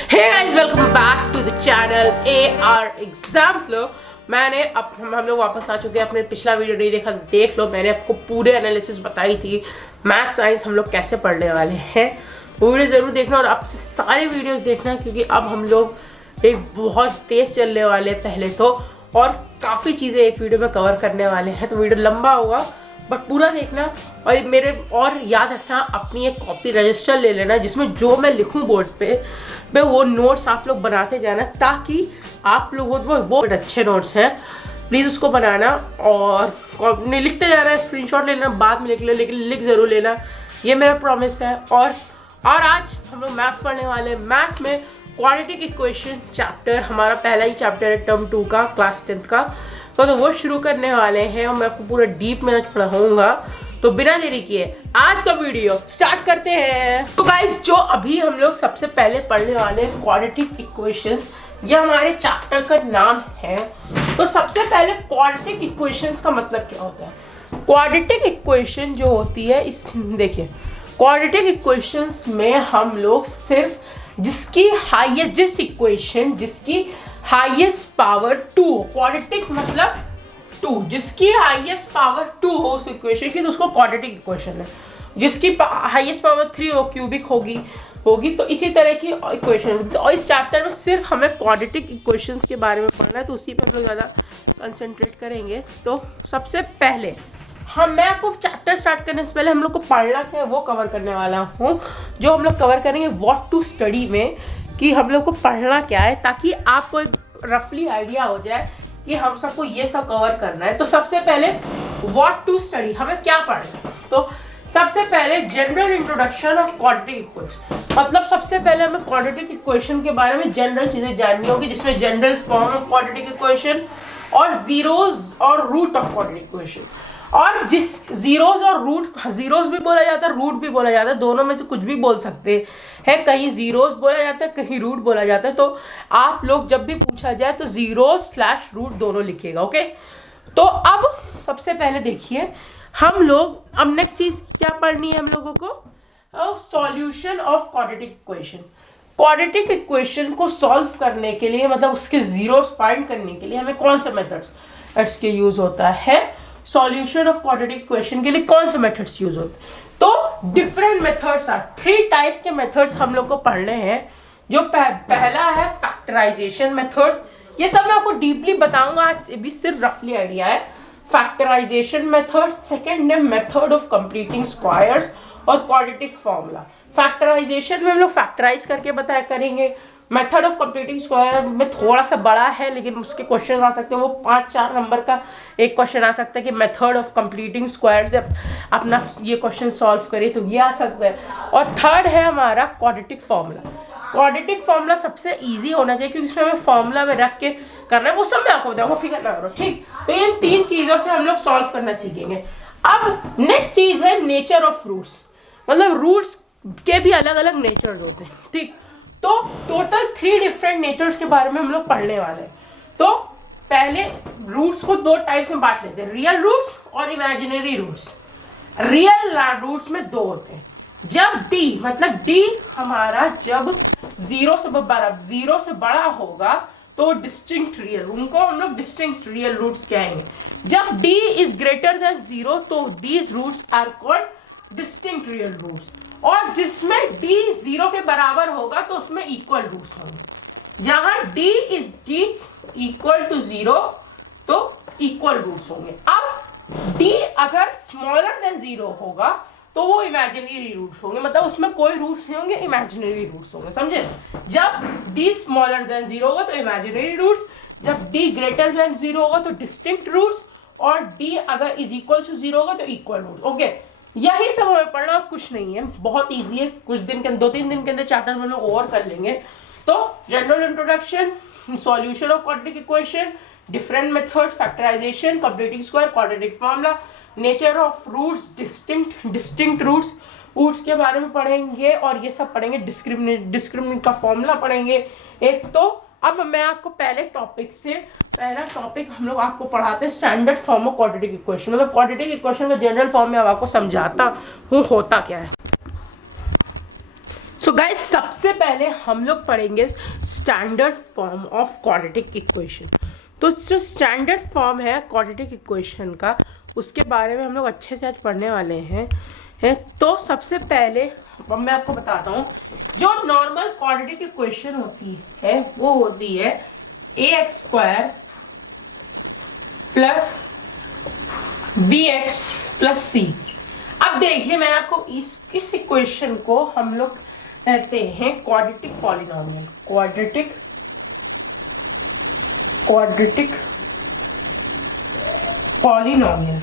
Hey guys, welcome back to the channel AR Exam Flow। मैंने अब हम लोग वापस आ चुके हैं। अपने पिछला वीडियो नहीं देखा तो देख लो, मैंने आपको पूरे एनालिसिस बताई थी मैथ साइंस हम लोग कैसे पढ़ने वाले हैं। वो वीडियो ज़रूर देखना और अब से सारे वीडियोस देखना, क्योंकि अब हम लोग एक बहुत तेज़ चलने वाले हैं पहले तो, और काफ़ी चीज़ें एक वीडियो में कवर करने वाले हैं। तो वीडियो लंबा होगा बट पूरा देखना। और मेरे और याद रखना, अपनी एक कॉपी रजिस्टर ले लेना जिसमें जो मैं लिखूं बोर्ड पे वो नोट्स आप लोग बनाते जाना, ताकि आप लोगों को वो अच्छे नोट्स हैं, प्लीज़ उसको बनाना और नहीं लिखते जाना है। स्क्रीनशॉट लेना बाद में लिख लो, लेकिन लिख ज़रूर लेना, ये मेरा प्रॉमिस है। और आज हम लोग मैथ्स पढ़ने वाले हैं। मैथ्स में क्वाड्रेटिक इक्वेशन चैप्टर हमारा पहला ही चैप्टर है टर्म 2 का, क्लास 10th का। तो वो शुरू करने वाले हैं और मैं आपको पूरा डीप में पढ़ाऊंगा। तो बिना देरी किए आज का वीडियो स्टार्ट करते हैं। तो गाइस, जो अभी हम लोग सबसे पहले पढ़ने वाले हैं क्वाड्रेटिक इक्वेशंस, ये हमारे चैप्टर का नाम है। तो सबसे पहले क्वाड्रेटिक इक्वेशंस का मतलब क्या होता है। क्वाड्रेटिक इक्वेशन जो होती है, इस देखिए क्वाड्रेटिक इक्वेशंस में हम लोग सिर्फ जिसकी हाईएस्ट पावर 2, क्वाड्रेटिक मतलब 2, जिसकी हाईएस्ट पावर 2 हो उस इक्वेशन की, तो उसको क्वाड्रेटिक इक्वेशन है। जिसकी हाईएस्ट पावर 3 हो, क्यूबिक होगी। तो इसी तरह की इक्वेशन। और इस चैप्टर में सिर्फ हमें क्वाड्रेटिक इक्वेशंस के बारे में पढ़ना है, तो उसी पे हम लोग ज़्यादा कंसंट्रेट करेंगे। तो सबसे पहले मैं आपको चैप्टर स्टार्ट करने से पहले हम लोग को पढ़ना क्या है वो कवर करने वाला हूँ। जो हम लोग कवर करेंगे व्हाट टू स्टडी में, कि हम लोग को पढ़ना क्या है, ताकि आपको एक रफली आइडिया हो जाए कि हम सबको ये सब कवर करना है। तो सबसे पहले व्हाट टू स्टडी, हमें क्या पढ़ना है। तो सबसे पहले general introduction of quadratic equation, मतलब सबसे पहले हमें क्वाड्रेटिक इक्वेशन के बारे में जनरल चीजें जाननी होगी, जिसमें general form of quadratic equation और जीरोस और रूट ऑफ क्वाड्रेटिक इक्वेशन। और जिस जीरोस और रूट, जीरोस भी बोला जाता है, रूट भी बोला जाता है, दोनों में से कुछ भी बोल सकते हैं। कहीं जीरोस बोला जाता है, कहीं रूट बोला जाता है। तो आप लोग जब भी पूछा जाए तो जीरोस/रूट दोनों लिखिएगा, ओके। तो अब सबसे पहले देखिए हम लोग, अब नेक्स्ट चीज क्या पढ़नी है हम लोगों को, solution of quadratic equation. Quadratic equation को सॉल्व करने के लिए, मतलब उसके जीरोस फाइंड करने के लिए हमें कौन से मेथड्स के यूज होता है। सॉल्यूशन ऑफ क्वाड्रेटिक इक्वेशन के लिए कौन से मेथड्स यूज होते हैं। तो डिफरेंट मेथड्स आर, 3 टाइप्स के मेथड्स हम लोग को पढ़ने हैं। जो पहला है फैक्टराइजेशन मेथड, ये सब मैं आपको डीपली बताऊंगा, आज भी सिर्फ रफली आइडिया है। फैक्टराइजेशन मेथड, सेकेंड है मेथड ऑफ कंप्लीटिंग स्क्वायर्स और क्वाड्रेटिक फॉर्मूला। फैक्टराइजेशन में हम लोग फैक्टराइज करके करेंगे। मेथड ऑफ कंप्लीटिंग स्क्वायर में थोड़ा सा बड़ा है, लेकिन उसके क्वेश्चन आ सकते हैं, वो 5-4 नंबर का एक क्वेश्चन आ सकता है कि मेथड ऑफ कंप्लीटिंग स्क्वायर से अपना ये क्वेश्चन सॉल्व करे, तो ये आ सकता है। और थर्ड है हमारा क्वाड्रेटिक फॉर्मूला। क्वाड्रेटिक फॉर्मूला सबसे इजी होना चाहिए, क्योंकि इसमें हमें फॉर्मूला में रख के करना है, वो सब मैं आपको बताऊंगा, फिक्र ना करो, ठीक। तो इन 3 चीजों से हम लोग सॉल्व करना सीखेंगे। अब नेक्स्ट चीज है नेचर ऑफ रूट्स, मतलब रूट्स के भी अलग अलग नेचर्स होते हैं, ठीक। तो टोटल 3 डिफरेंट नेचर्स के बारे में हम लोग पढ़ने वाले हैं। तो पहले रूट्स को 2 टाइप्स में बांट लेते हैं, रियल रूट्स और इमेजिनरी रूट्स। रियल रूट्स में 2 होते हैं। जब d, मतलब d हमारा जब 0 से बड़ा होगा तो डिस्टिंक्ट रियल, उनको हम लोग डिस्टिंक्ट रियल रूट्स कहेंगे। जब d इज ग्रेटर देन 0 तो these roots are called distinct real roots. और जिसमें d 0 के बराबर होगा तो उसमें इक्वल रूट्स होंगे। जहां d इक्वल टू 0 तो इक्वल रूट्स होंगे। अब d अगर स्मॉलर देन 0 होगा तो वो इमेजिनरी रूट्स होंगे, मतलब उसमें कोई रूट्स नहीं होंगे, इमेजिनरी रूट्स होंगे, समझे। जब d स्मॉलर देन 0 होगा तो इमेजिनरी रूट्स, जब d ग्रेटर देन 0 होगा तो डिस्टिंक्ट रूट्स, और d अगर इज इक्वल टू 0 होगा तो इक्वल रूट्स, ओके। यही सब हमें पढ़ना, कुछ नहीं है, बहुत इजी है। कुछ दिन के 2-3 दिन के अंदर चैप्टर में लोग ओवर कर लेंगे। तो general introduction, solution of quadratic equation, different method, factorisation, completing square, quadratic formula, nature of roots, distinct roots के बारे में पढ़ेंगे, और ये सब पढ़ेंगे। डिस्क्रिमिनेंट का फॉर्मूला पढ़ेंगे एक। तो अब मैं आपको पहला टॉपिक हम लोग आपको पढ़ाते हैं standard form of quadratic equation, मतलब क्वाड्रेटिक इक्वेशन का जनरल फॉर्म में अब आपको समझाता हूँ होता क्या है। सो गाइस सबसे पहले हम लोग पढ़ेंगे standard form of quadratic equation. तो जो स्टैंडर्ड फॉर्म है क्वाड्रेटिक इक्वेशन का, उसके बारे में हम लोग अच्छे से आज पढ़ने वाले हैं। तो सबसे पहले मैं आपको बताता हूँ, जो नॉर्मल क्वाड्रेटिक इक्वेशन होती है वो होती है ax² plus bx plus c। अब देखिए मैंने आपको इस इक्वेशन को हम लोग कहते हैं quadratic polynomial. Quadratic polynomial,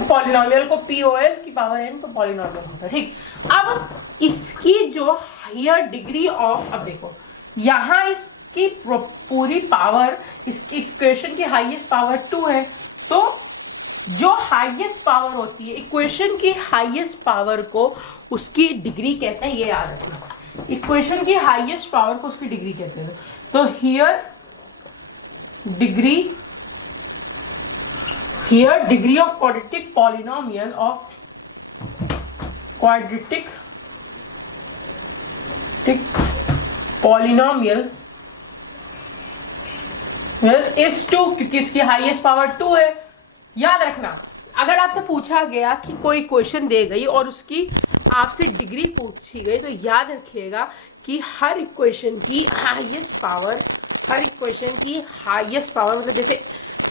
polynomial को POL की पावर n तो पॉलिनोमियल होता है, ठीक। अब इसकी जो हायर डिग्री ऑफ, अब देखो यहाँ इसकी पूरी पावर, इसकी इक्वेशन की हाईएस्ट पावर 2 है। तो जो हाईएस्ट पावर होती है इक्वेशन की, हाईएस्ट पावर को उसकी डिग्री कहते हैं, ये याद रखना। इक्वेशन की हाईएस्ट पावर को उसकी डिग्री कहते हैं। तो here degree of quadratic polynomial of quadratic polynomial is 2, क्योंकि इसकी हाईएस्ट पावर 2 है। याद रखना, अगर आपसे पूछा गया कि कोई क्वेश्चन दे गई और उसकी आपसे डिग्री पूछी गई, तो याद रखिएगा कि हर इक्वेशन की हाईएस्ट पावर, मतलब जैसे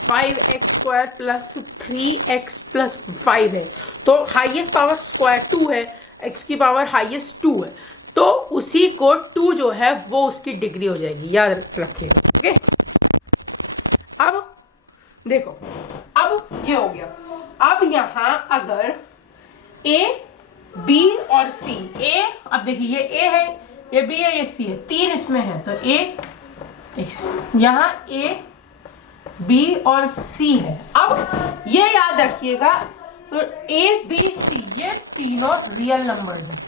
5x² प्लस 3x प्लस 5 है, तो हाईएस्ट पावर स्क्वायर 2 है, x की पावर हाईएस्ट 2 है, तो उसी को 2 जो है वो उसकी डिग्री हो जाएगी, याद रखिएगा। ओके, अब देखो, अब ये हो गया। अब यहां अगर A, B और C, A, अब देखिए ये A है, ये B है, ये C है, 3 इसमें है, तो A, यहां A, B और C है। अब ये याद रखिएगा, तो A, B, C ये तीनों रियल नंबर्स हैं,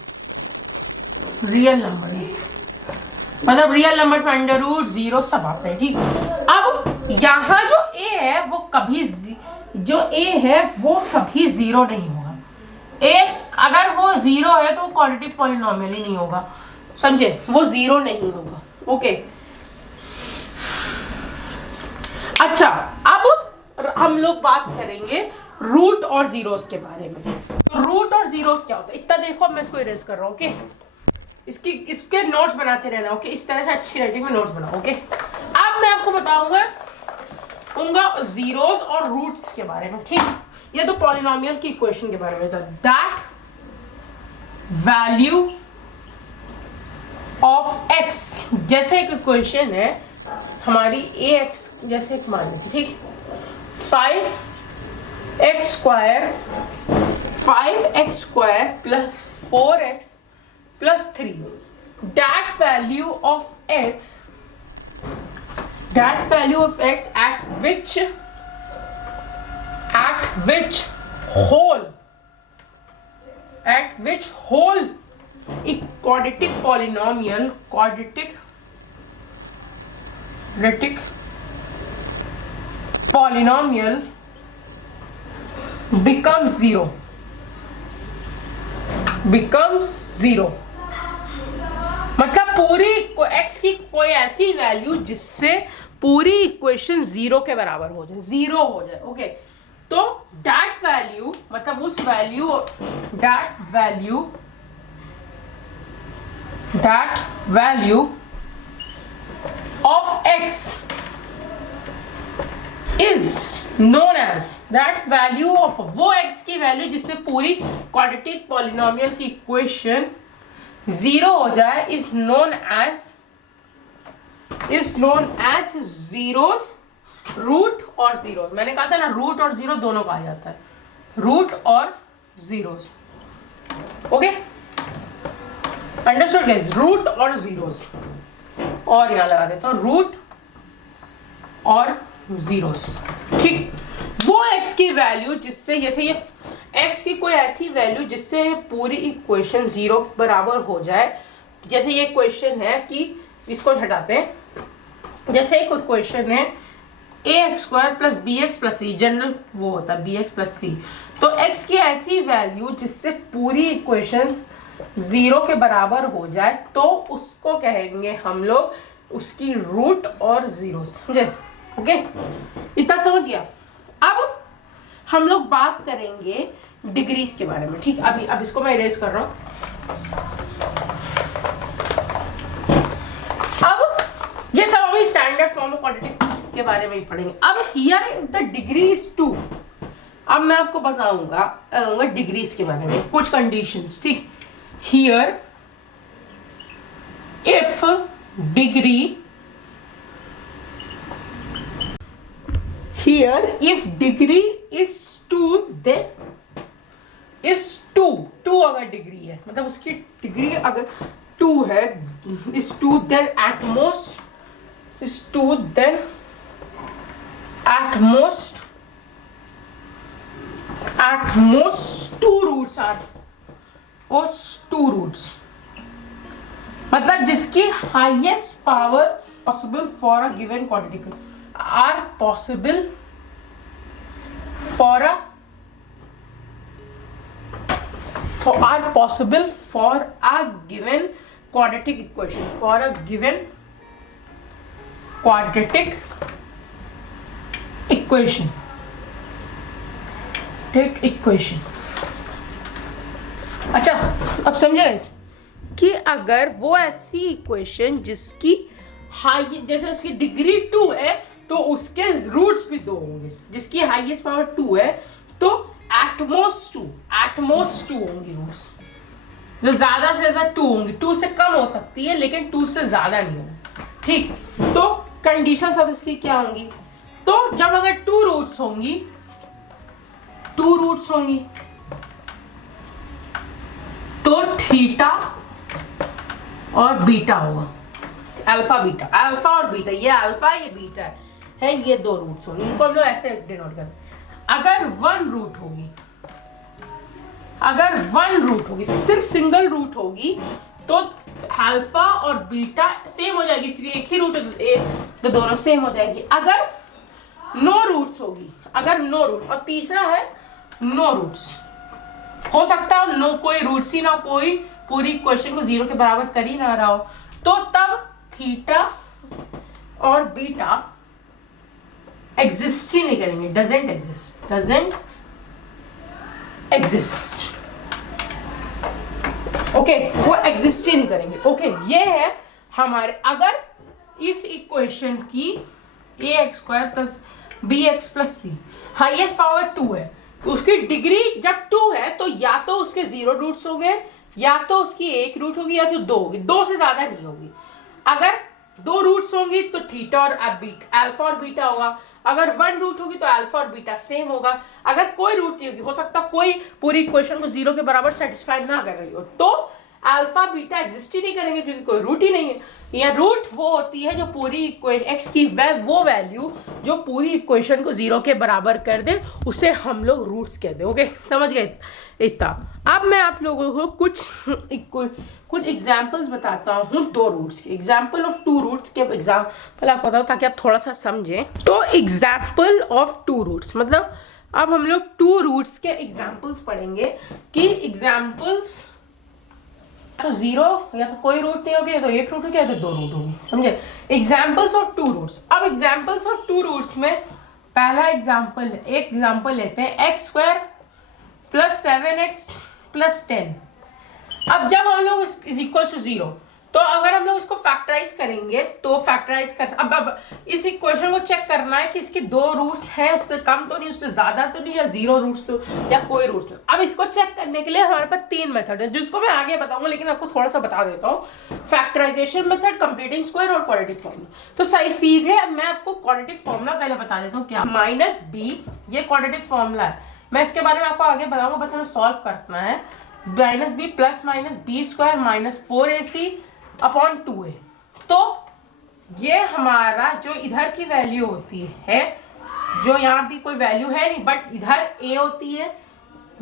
रियल नंबर है, मतलब रियल नंबर में अंडर रूट 0 सब आते हैं, ठीक। अब यहाँ जो A है वो कभी जीरो नहीं होगा। एक अगर वो 0 है तो क्वाड्रेटिक पॉलिनोमियल ही नहीं होगा, समझे, वो 0 नहीं होगा। ओके, अच्छा, अब हम लोग बात करेंगे रूट और जीरोस के बारे में। तो रूट और जीरोस क्या होता है, इतना देखो, मैं इसको इरेज कर रहा हूँ। ओके, इसके नोट्स बनाते रहना। ओके, इस तरह से अच्छी राइटिंग में नोट्स बनाओ। ओके, अब मैं आपको बताऊंगा जीरोस और रूट्स के बारे में, ठीक। ये तो पॉलिनोमियल की इक्वेशन के बारे में था। दैट वैल्यू ऑफ एक्स, जैसे एक इक्वेशन है हमारी ax, जैसे एक मान लेते, ठीक, 5x² plus 4x plus 3, that value of x at which whole quadratic polynomial becomes zero, मतलब पूरी x की कोई ऐसी वैल्यू जिससे पूरी इक्वेशन 0 के बराबर हो जाए, 0 हो जाए। ओके, तो that वैल्यू, मतलब उस value, that value of x is known as, that value of, वो x की वैल्यू जिससे पूरी क्वाड्रेटिक पॉलिनोमियल की इक्वेशन 0 हो जाए, is known as zeros, root और जीरोस। मैंने कहा था ना, रूट और जीरो दोनों कहा जाता है, रूट और zeros. Okay, understood guys, root और जीरोस। और यहां लगा देता हूं रूट और जीरोस, ठीक। वो x की वैल्यू जिससे, जैसे ये x की कोई ऐसी वैल्यू जिससे पूरी इक्वेशन 0 बराबर हो जाए। जैसे ये क्वेश्चन है कि इसको हटाते हैं, जैसे एक इक्वेशन है ax² plus bx plus c, general वो होता है bx प्लस c। तो x की ऐसी वैल्यू जिससे पूरी इक्वेशन 0 के बराबर हो जाए तो उसको कहेंगे हम लोग उसकी रूट और 0, समझे? ओके, इतना समझ गया। अब हम लोग बात करेंगे डिग्रीज के बारे में, ठीक? अब इसको मैं इरेज कर रहा हूं। अब ये सब अभी स्टैंडर्ड फॉर्म ऑफ क्वाड्रेटिक के बारे में ही पढ़ेंगे। अब हियर द डिग्री इज 2। अब मैं आपको बताऊंगा डिग्रीज के बारे में, कुछ कंडीशंस, ठीक? Here if degree is 2 then is 2 अगर डिग्री है, मतलब उसकी डिग्री अगर 2 है, is 2 then at most is 2 then at most 2 roots are और 2 रूट्स, मतलब जिसकी highest power possible for a given quadratic are possible for a given quadratic equation, for a given quadratic equation, ठीक? Equation. अच्छा, अब समझे guys कि अगर वो ऐसी इक्वेशन जिसकी हाई, जैसे उसकी डिग्री 2 है तो उसके रूट्स भी 2 होंगे, जिसकी हाईएस्ट पावर 2 है तो एटमोस्ट 2 होंगी रूट्स, जो ज्यादा से ज्यादा 2 होंगी, 2 से कम हो सकती है लेकिन 2 से ज्यादा नहीं होगी, ठीक? तो कंडीशन सब इसकी क्या होंगी? तो जब अगर 2 रूट्स होंगी तो थीटा और बीटा होगा, अल्फा और बीटा, ये अल्फा ये बीटा है, ये 2 रूट्स होंगे, इनको हम लोग ऐसे डिनोट करते हैं। अगर 1 रूट होगी, सिर्फ सिंगल रूट होगी तो अल्फा और बीटा सेम हो जाएगी, क्योंकि एक ही रूट है तो दोनों सेम हो जाएगी। अगर नो रूट्स होगी, और तीसरा है नो रूट्स, हो सकता है नो कोई रूट्स ही ना, कोई पूरी इक्वेशन को 0 के बराबर कर ही ना रहा हो, तो तब थीटा और बीटा एग्जिस्ट ही नहीं करेंगे, डजंट एग्जिस्ट, ओके, वो एग्जिस्ट ही नहीं करेंगे। ओके, ये है हमारे, अगर इस इक्वेशन की ax² plus bx plus c highest power 2 है तो उसकी डिग्री जब 2 है तो या तो उसके 0 रूट्स हो गए, या तो उसकी 1 रूट होगी, या तो 2 होगी, 2 से ज्यादा नहीं होगी। अगर 2 रूट्स होंगी तो थीटा और अल्फा और बीटा होगा, अगर 1 रूट होगी तो अल्फा और बीटा सेम होगा। अगर कोई रूट नहीं होगी, हो सकता कोई पूरी इक्वेशन को 0 के बराबर सेटिस्फाई ना कर रही हो, तो अल्फा बीटा एग्जिस्ट ही नहीं करेंगे क्योंकि कोई रूट ही नहीं है। या रूट वो होती है जो पूरी इक्वेशन एक्स की वो वैल्यू जो पूरी इक्वेशन को 0 के बराबर कर दे, उसे हम लोग रूट्स कहते हैं। ओके, समझ गए इतना? अब मैं आप लोगों को कुछ एग्जाम्पल्स बताता हूँ 2 रूट्स के, एग्जाम्पल ऑफ 2 रूट्स के एग्जाम्पल आपको बताओ ताकि आप थोड़ा सा समझें। तो एग्जाम्पल ऑफ 2 रूट्स मतलब अब हम लोग 2 रूट्स के एग्जाम्पल्स पढ़ेंगे कि एग्जाम्पल्स तो 0 या तो कोई रूट नहीं होगी, या तो 1 रूट होगी, या तो 2 रूट होगी, समझे? Examples of 2 roots. अब एग्जाम्पल्स ऑफ 2 रूट्स में पहला एग्जाम्पल लेते हैं x² प्लस 7x प्लस 10। अब जब हम लोग इज इक्वल टू 0, तो अगर हम लोग इसको फैक्टराइज करेंगे तो फैक्टराइज कर अब इस इक्वेशन को चेक करना है कि इसके 2 रूट्स हैं, उससे कम तो नहीं, उससे ज्यादा तो नहीं, या 0 रूट्स तो, या कोई रूट्स नहीं। अब इसको चेक करने के लिए हमारे पास 3 मेथड है जिसको मैं आगे बताऊंगा, लेकिन आपको थोड़ा सा बता देता हूँ। फैक्टराइजेशन मेथड, कंप्लीटिंग स्क्वायर और क्वाड्रेटिक फॉर्मूला। तो सही सीधे मैं आपको क्वाड्रेटिक फॉर्मूला पहले बता देता हूँ क्या। -b ये क्वाड्रेटिक फॉर्मूला है, मैं इसके बारे में आपको आगे बताऊंगा, बस हमें सॉल्व करना है। -b plus -b² minus 4ac upon 2a। तो ये हमारा जो इधर की वैल्यू होती है, जो यहाँ भी कोई वैल्यू है नहीं बट इधर a होती है,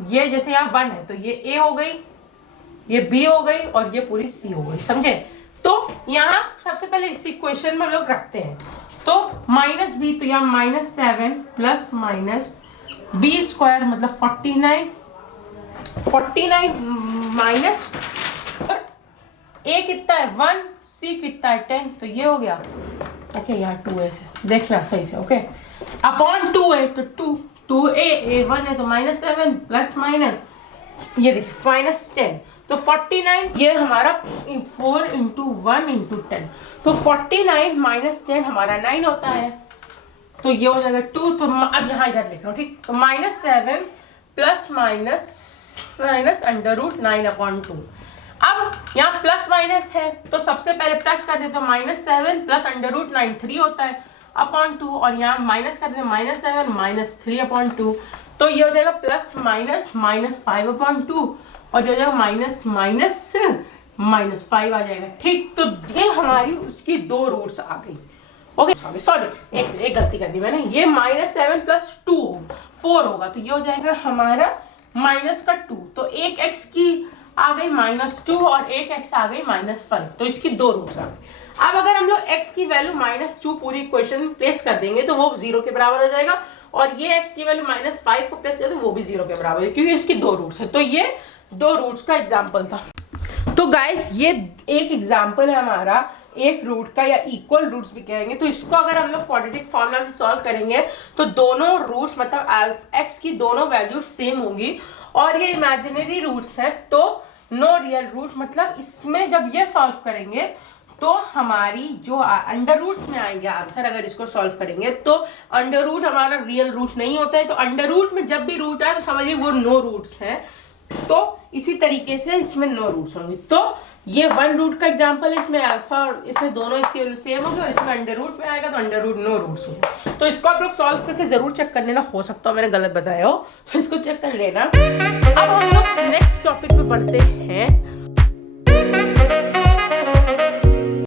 ये जैसे यहाँ 1 है तो ये a हो गई, ये b हो गई और ये पूरी c हो गई, समझे? तो यहाँ सबसे पहले इस इक्वेशन में हम लोग रखते हैं, तो -b तो यहाँ -7 प्लस माइनस b² मतलब 49 माइनस A कितना है 1, C कितना है 10, तो ये हो गया। ओके यार 2A से देखना सही से, ओके अपॉन 2 है तो 2A 1 है तो -7 प्लस माइनस, ये देखिए -10 तो 49, ये हमारा 4 इंटू 1 इंटू 10, तो 49 माइनस 10 हमारा 9 होता है, तो ये हो जाएगा 2। तो अब यहाँ इधर लिख रहा हूँ, ठीक, तो -7 प्लस माइनस √9/2। अब यहाँ प्लस माइनस है तो सबसे पहले प्लस कर देते हैं, तो -7 प्लस √9 3 होता है अपॉन 2, और यहाँ माइनस कर देते हैं -7 माइनस 3/2, तो ये हो जाएगा प्लस माइनस -5/2, और ये हो जाएगा -5 आ जाएगा, ठीक। तो ये हमारी उसकी 2 रूट्स आ गई। ओके सॉरी एक गलती कर दी मैंने, ये -7 प्लस 2 4 होगा, तो ये हो जाएगा हमारा माइनस का 2, तो एक x की आ गई -2 और एक x आ गई -5, तो इसकी 2 रूट्स आ गई। अब अगर हम लोग x की वैल्यू -2 पूरी इक्वेशन में प्लेस कर देंगे तो वो 0 के बराबर हो जाएगा, और ये x की वैल्यू -5 को प्लेस कर दे वो भी 0 के बराबर है, क्योंकि इसकी 2 रूट्स है। तो ये 2 रूट्स का एग्जाम्पल था। तो गाइस ये एक एग्जाम्पल है हमारा एक रूट का, या इक्वल रूट्स भी कहेंगे। तो इसको अगर हम लोग क्वाड्रेटिक फॉर्मूला से सॉल्व करेंगे तो दोनों रूट्स मतलब x की दोनों वैल्यूज सेम होंगी, और ये इमेजिनरी रूट्स है तो नो रियल रूट, मतलब इसमें जब ये सॉल्व करेंगे तो हमारी जो अंडर रूट में आएंगे आंसर, अगर इसको सॉल्व करेंगे तो अंडर रूट हमारा रियल रूट नहीं होता है, तो अंडर रूट में जब भी रूट आए तो समझिए वो नो रूट्स हैं, तो इसी तरीके से इसमें नो रूट्स होंगे। तो ये 1 रूट का एग्जांपल है, इसमें अल्फा और इसमें दोनों सेम होंगे, और इसमें अंडर रूट में आएगा तो अंडर रूट नो रूट्स होंगे। तो इसको आप लोग सॉल्व करके जरूर चेक कर लेना, हो सकता है मैंने गलत बताया हो तो इसको चेक कर लेना। अब हम लोग नेक्स्ट टॉपिक पे बढ़ते हैं।